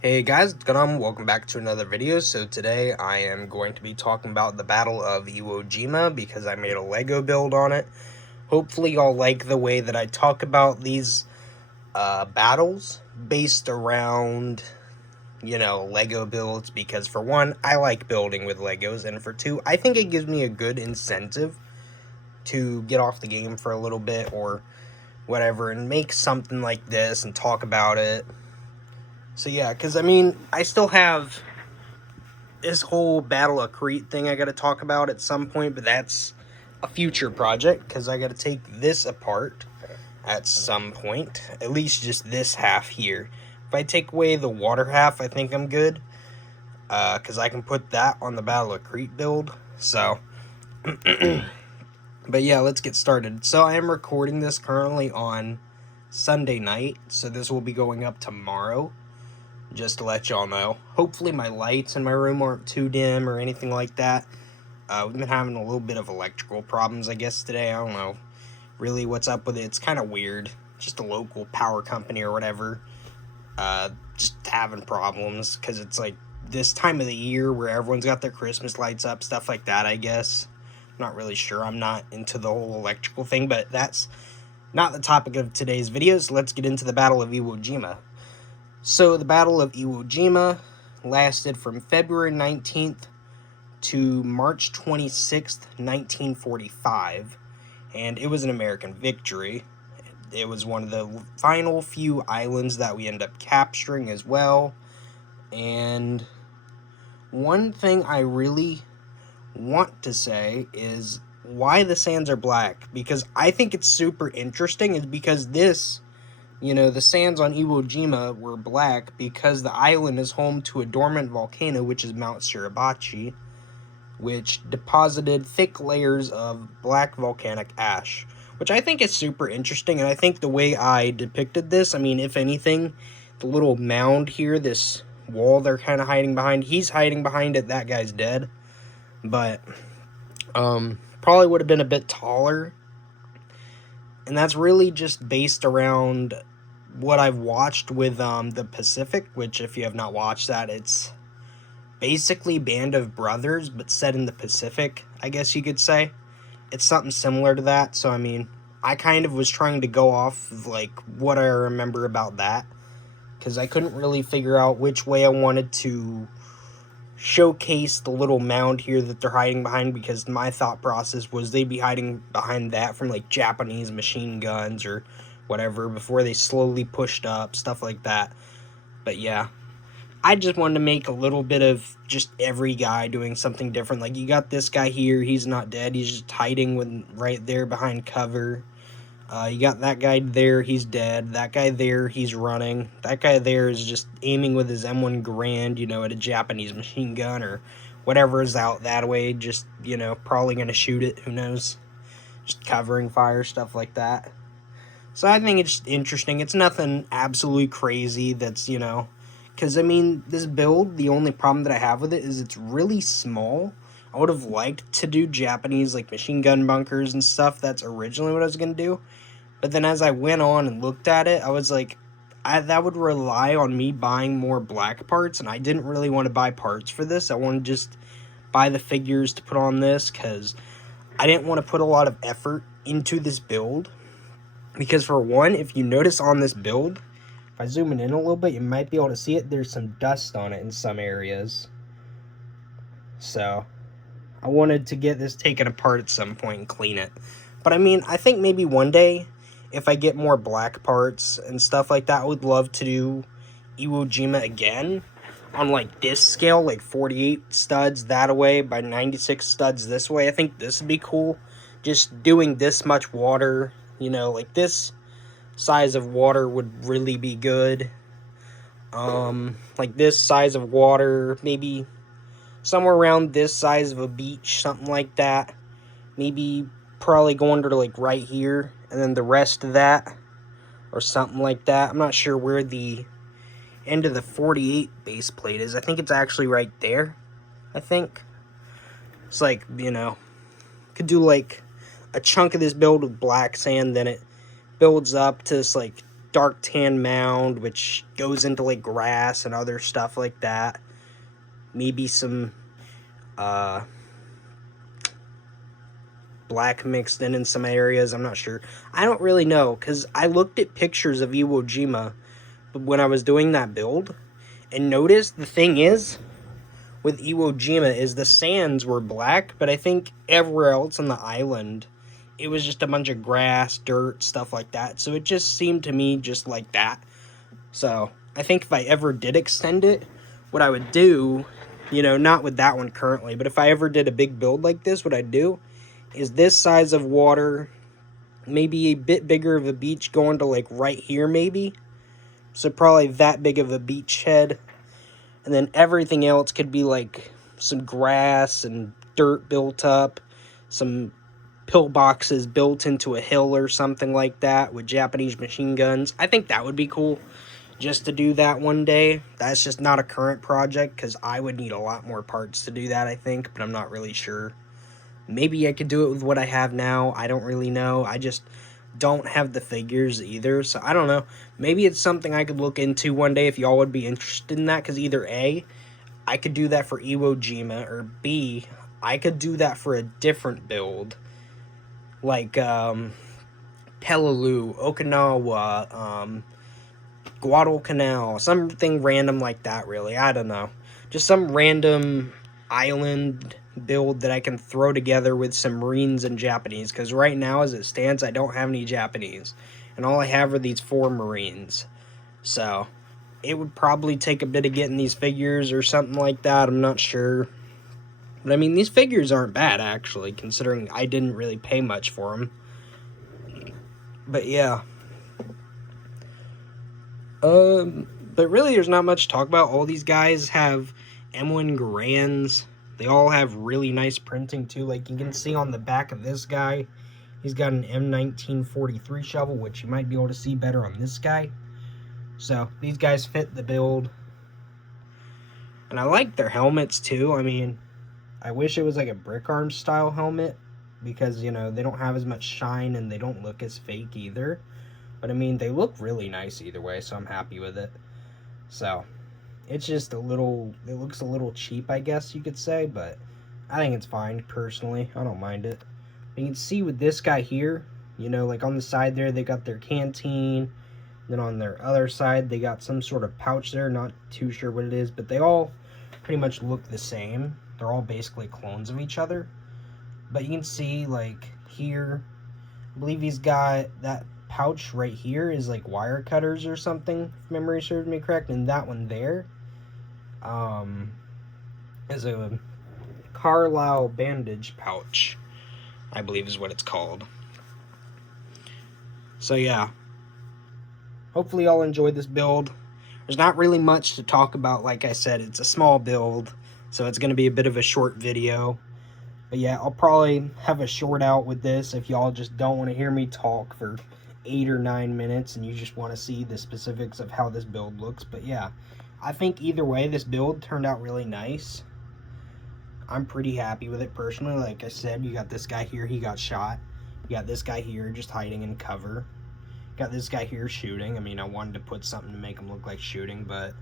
Hey guys, what's going on? Welcome back to another video. So today I am going to be talking about the Battle of Iwo Jima because I made a Lego build on it. Hopefully y'all like the way that I talk about these battles based around, Lego builds, because for one, I like building with Legos, and for two, I think it gives me a good incentive to get off the game for a little bit or whatever and make something like this and talk about it. So yeah, because I still have this whole Battle of Crete thing I got to talk about at some point, but that's a future project because I got to take this apart at some point, at least just this half here. If I take away the water half, I think I'm good, because I can put that on the Battle of Crete build. So, but yeah, let's get started. So I am recording this currently on Sunday night, so this will be going up tomorrow. Just to let y'all know. Hopefully my lights in my room aren't too dim or anything like that. We've been having a little bit of electrical problems, I guess, today. I don't know really what's up with it. It's kind of weird. Just a local power company or whatever. Just having problems because it's like this time of the year where everyone's got their Christmas lights up, stuff like that, I guess. I'm not really sure. I'm not into the whole electrical thing, but that's not the topic of today's video, so let's get into the Battle of Iwo Jima. So the Battle of Iwo Jima lasted from February 19th to March 26th, 1945, and it was an American victory. It was one of the final few islands that we end up capturing as well. And one thing I really want to say is why the sands are black, because I think it's super interesting, is because the sands on Iwo Jima were black because the island is home to a dormant volcano, which is Mount Suribachi, which deposited thick layers of black volcanic ash, which I think is super interesting. And I think the way I depicted this, if anything, the little mound here, this wall they're kind of hiding behind, he's hiding behind it, that guy's dead. But probably would have been a bit taller. And that's really just based around what I've watched with the Pacific, which if you have not watched that, it's basically Band of Brothers, but set in the Pacific, I guess you could say. It's something similar to that, so I kind of was trying to go off of like what I remember about that, because I couldn't really figure out which way I wanted to showcase the little mound here that they're hiding behind, because my thought process was they'd be hiding behind that from like Japanese machine guns or whatever before they slowly pushed up, stuff like that. But yeah, I just wanted to make a little bit of just every guy doing something different. Like, you got this guy here, he's not dead, he's just hiding right there behind cover. You got that guy there, he's dead. That guy there, he's running. That guy there is just aiming with his M1 Garand, at a Japanese machine gun or whatever is out that way. Just, probably going to shoot it, who knows. Just covering fire, stuff like that. So I think it's interesting. It's nothing absolutely crazy that's, because, this build, the only problem that I have with it is it's really small. I would have liked to do Japanese, like, machine gun bunkers and stuff. That's originally what I was going to do. But then as I went on and looked at it, I was like, that would rely on me buying more black parts, and I didn't really want to buy parts for this. I wanted to just buy the figures to put on this, because I didn't want to put a lot of effort into this build. Because for one, if you notice on this build, if I zoom in a little bit, you might be able to see it. There's some dust on it in some areas. So I wanted to get this taken apart at some point and clean it. But I think maybe one day, if I get more black parts and stuff like that, I would love to do Iwo Jima again on like this scale, like 48 studs that way by 96 studs this way. I think this would be cool. Just doing this much water, like this size of water would really be good. Like this size of water, maybe somewhere around this size of a beach, something like that. Maybe probably going to like right here, and then the rest of that, or something like that. I'm not sure where the end of the 48 base plate is. I think it's actually right there. I think it's like, could do like a chunk of this build with black sand, then it builds up to this like dark tan mound, which goes into like grass and other stuff like that. Maybe some black mixed in some areas. I'm not sure. I don't really know, because I looked at pictures of Iwo Jima when I was doing that build, and noticed the thing is, with Iwo Jima, is the sands were black, but I think everywhere else on the island, it was just a bunch of grass, dirt, stuff like that. So it just seemed to me just like that. So I think if I ever did extend it, what I would do, you know, not with that one currently, but if I ever did a big build like this, what I'd do is this size of water, maybe a bit bigger of a beach going to like right here maybe. So probably that big of a beachhead. And then everything else could be like some grass and dirt built up, some pillboxes built into a hill or something like that with Japanese machine guns. I think that would be cool just to do that one day. That's just not a current project because I would need a lot more parts to do that, I think, but I'm not really sure. Maybe I could do it with what I have now. I don't really know. I just don't have the figures either, so I don't know. Maybe it's something I could look into one day if y'all would be interested in that, because either A, I could do that for Iwo Jima, or B, I could do that for a different build, like Peleliu, Okinawa, Guadalcanal, something random like that, really. I don't know. Just some random island build that I can throw together with some Marines and Japanese, because right now, as it stands, I don't have any Japanese, and all I have are these 4 Marines. So it would probably take a bit of getting these figures or something like that. I'm not sure. But I mean, these figures aren't bad, actually, considering I didn't really pay much for them. But yeah. But really, there's not much to talk about. All these guys have M1 Garands. They all have really nice printing, too. Like, you can see on the back of this guy, he's got an M1943 shovel, which you might be able to see better on this guy. So, these guys fit the build. And I like their helmets, too. I mean, I wish it was like a brick arm style helmet, because, you know, they don't have as much shine and they don't look as fake either. But I mean, they look really nice either way, so I'm happy with it. So, it's just a little, it looks a little cheap, I guess you could say, but I think it's fine, personally. I don't mind it. But you can see with this guy here, you know, like on the side there, they got their canteen. Then on their other side, they got some sort of pouch there. Not too sure what it is, but they all pretty much look the same. They're all basically clones of each other. But you can see, like, here, I believe he's got that pouch right here is like wire cutters or something, if memory serves me correct, and that one there is a Carlisle bandage pouch, I believe is what it's called. So yeah, hopefully y'all enjoyed this build. There's not really much to talk about. Like I said, it's a small build, so it's going to be a bit of a short video. But yeah, I'll probably have a short out with this if y'all just don't want to hear me talk for 8 or 9 minutes and you just want to see the specifics of how this build looks. But yeah, I think either way, this build turned out really nice. I'm pretty happy with it personally. Like I said, you got this guy here, he got shot. You got this guy here just hiding in cover. Got this guy here shooting. I mean, I wanted to put something to make him look like shooting, but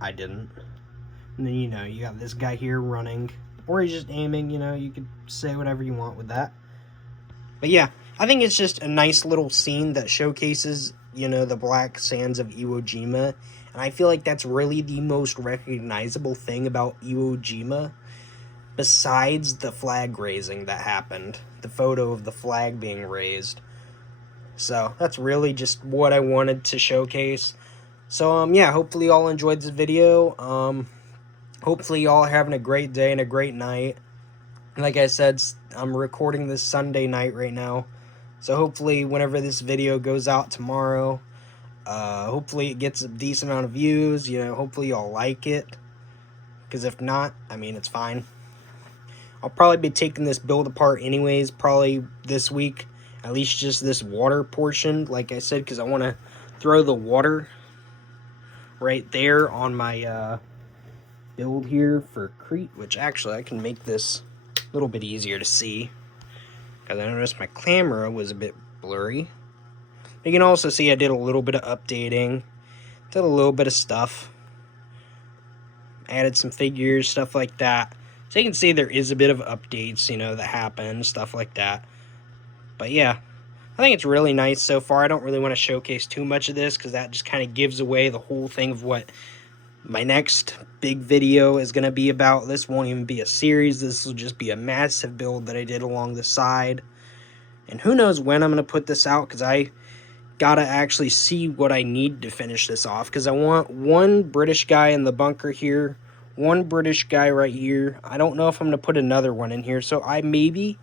I didn't. And then, you know, you got this guy here running. Or he's just aiming, you know, you could say whatever you want with that. But yeah, I think it's just a nice little scene that showcases, you know, the black sands of Iwo Jima. And I feel like that's really the most recognizable thing about Iwo Jima, besides the flag raising that happened. The photo of the flag being raised. So, that's really just what I wanted to showcase. So, yeah, hopefully y'all enjoyed this video. Hopefully y'all are having a great day and a great night. Like I said, I'm recording this Sunday night right now. So hopefully whenever this video goes out tomorrow, hopefully it gets a decent amount of views. You know, hopefully y'all like it. Because if not, I mean, it's fine. I'll probably be taking this build apart anyways, probably this week. At least just this water portion, like I said, because I want to throw the water right there on my build here for Crete, which actually I can make this a little bit easier to see, because I noticed my camera was a bit blurry. You can also see I did a little bit of updating, did a little bit of stuff, added some figures, stuff like that. So you can see there is a bit of updates, you know, that happen, stuff like that. But yeah, I think it's really nice so far. I don't really want to showcase too much of this because that just kind of gives away the whole thing of what my next big video is going to be about. This won't even be a series. This will just be a massive build that I did along the side. And who knows when I'm going to put this out, because I gotta actually see what I need to finish this off, because I want one British guy in the bunker here, one British guy right here. I don't know if I'm going to put another one in here, so I maybe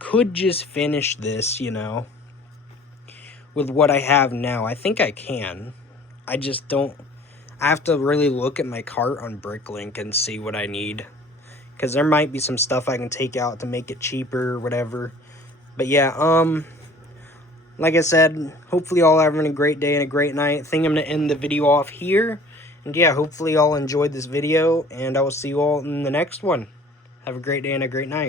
could just finish this, you know, with what I have now. I think I can. I just don't. I have to really look at my cart on Bricklink and see what I need, because there might be some stuff I can take out to make it cheaper or whatever. But yeah, like I said, hopefully y'all are having a great day and a great night. I think I'm going to end the video off here. And yeah, hopefully y'all enjoyed this video, and I will see you all in the next one. Have a great day and a great night.